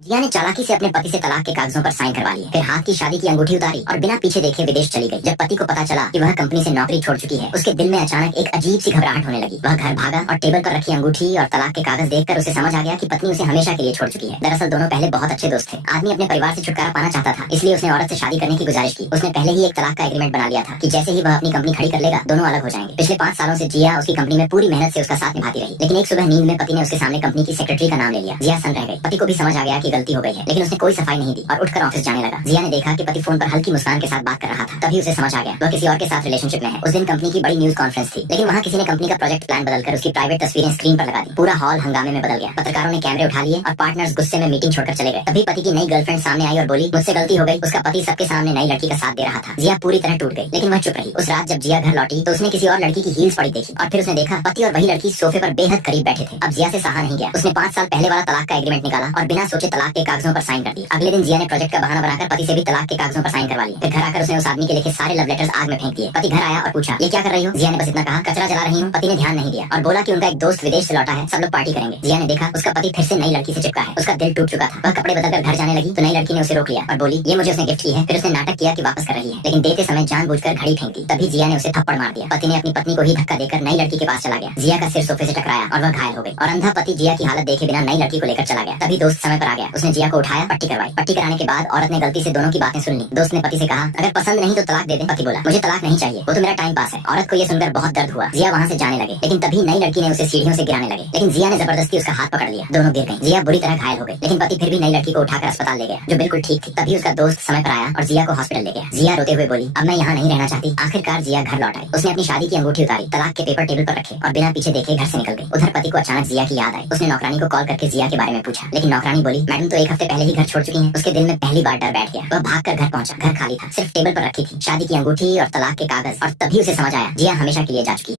जिया ने चालाकी से अपने पति से तलाक के कागजों पर साइन करवा लिए, फिर हाथ की शादी की अंगूठी उतारी और बिना पीछे देखे विदेश चली गई। जब पति को पता चला कि वह कंपनी से नौकरी छोड़ चुकी है, उसके दिल में अचानक एक अजीब सी घबराहट होने लगी। वह घर भागा और टेबल पर रखी अंगूठी और तलाक के कागज देखकर उसे समझ आ गया कि पत्नी उसे हमेशा के लिए छोड़ चुकी है। दरअसल दोनों पहले बहुत अच्छे दोस्त थे। आदमी अपने परिवार से छुटकारा पाना चाहता था, इसलिए उसने औरत से शादी करने की गुजारिश की। उसने पहले ही एक तलाक का एग्रीमेंट बना लिया था कि जैसे ही वह अपनी कंपनी खड़ी कर लेगा, दोनों अलग हो जाएंगे। पिछले 5 सालों से जिया उसकी कंपनी में पूरी मेहनत से उसका साथ निभाती रही, लेकिन एक सुबह नींद में पति ने उसके सामने कंपनी की सेक्रेटरी का नाम ले लिया। जिया सन रह गई। पति को भी समझ आ गया कि गलती हो गई है, लेकिन उसने कोई सफाई नहीं दी और उठकर ऑफिस जाने लगा। जिया ने देखा कि पति फोन पर हल्की मुस्कान के साथ बात कर रहा था। तभी उसे समझ आ गया वह किसी और के साथ रिलेशनशिप में है। उस दिन कंपनी की बड़ी न्यूज कॉन्फ्रेंस थी, लेकिन वहाँ किसी ने कंपनी का प्रोजेक्ट प्लान बदलकर उसकी प्राइवेट तस्वीरें स्क्रीन पर लगा दी। पूरा हॉल हंगामे में बदल गया। पत्रकारों ने कैमरे उठा लिए और पार्टनर्स गुस्से में मीटिंग छोड़कर चले गए। तभी पति की नई गर्लफ्रेंड सामने आई और बोली, मुझसे गलती हो गई। उसका पति सबके सामने नई लड़की का साथ दे रहा था। जिया पूरी तरह टूट गई, लेकिन वह चुप रही। उस रात जब जिया घर लौटी तो उसने किसी और लड़की की हील्स पड़ी देखी और फिर उसने देखा पति और वही लड़की सोफे पर बेहद करीब बैठे थे। अब जिया से सहा नहीं गया। उसने 5 साल पहले वाला तलाक का एग्रीमेंट निकाला और बिना सोचे तलाक के कागजों पर साइन कर दिया। अगले दिन जिया ने प्रोजेक्ट का बहाना बनाकर पति से भी तलाक के कागजों पर साइन करवा लिया। फिर घर आकर उसने उस आदमी के लिखे सारे लव लेटर्स आग में फेंक दिए। पति घर आया और पूछा, ये क्या कर रही हो? जिया ने बस इतना कहा, कचरा जला रही हूँ। पति ने ध्यान नहीं दिया और बोला कि उनका एक दोस्त विदेश से लौटा है, सब लोग पार्टी करेंगे। जिया ने देखा उसका पति फिर से नई लड़की से चिपका है। उसका दिल टूट चुका था। वह कपड़े बदलकर घर जाने लगी तो नई लड़की ने उसे रोक लिया और बोली, ये मुझे उसने गिफ्ट की है। फिर उसने नाटक किया कि वापस कर रही है, लेकिन देते समय जानबूझकर घड़ी फेंक दी। तभी जिया ने उसे थप्पड़ मार दिया। पति ने अपनी पत्नी को ही धक्का देकर नई लड़की के पास चला गया। जिया का सिर सोफे से टकराया और वह घायल हो गई और अंधा पति जिया की हालत देखे बिना नई लड़की को लेकर चला गया। तभी दोस्त समय पर आ गया। उसने जिया को उठाया, पट्टी करवाई। पट्टी कराने के बाद औरत ने गलती से दोनों की बातें सुन ली। दोस्त ने पति से कहा, अगर पसंद नहीं तो तलाक दे दे। पति बोला, मुझे तलाक नहीं चाहिए, वो तो मेरा टाइम पास है। औरत को यह सुनकर बहुत दर्द हुआ। जिया वहाँ से जाने लगे, लेकिन तभी नई लड़की ने उसे सीढ़ियों से गिराने लगे, लेकिन जिया ने जबरदस्ती उसका हाथ पकड़ लिया। दोनों गिर गई। जिया बुरी तरह घायल हो गई, लेकिन पति फिर भी नई लड़की को उठाकर अस्पताल ले गया, जो बिल्कुल ठीक थी। तभी उसका दोस्त समय पर आया और जिया को हॉस्पिटल ले गया। जिया रोते हुए बोली, अब मैं यहाँ नहीं रहना चाहती। आखिरकार जिया घर लौट आई। उसने अपनी शादी की अंगूठी उतारी, तलाक के पेपर टेबल पर रखे और बिना पीछे देखे घर से निकल गई। उधर पति को अचानक जिया की याद आई। उसने नौकरानी को कॉल करके जिया के बारे में पूछा, लेकिन नौकरानी बोली, मैडम तो 1 हफ्ते पहले ही घर छोड़ चुकी हैं। उसके दिल में पहली बार डर बैठ गया। वह भागकर घर पहुंचा। घर खाली था, सिर्फ टेबल पर रखी थी शादी की अंगूठी और तलाक के कागज। और तभी उसे समझ आया जिया हमेशा के लिए जा चुकी।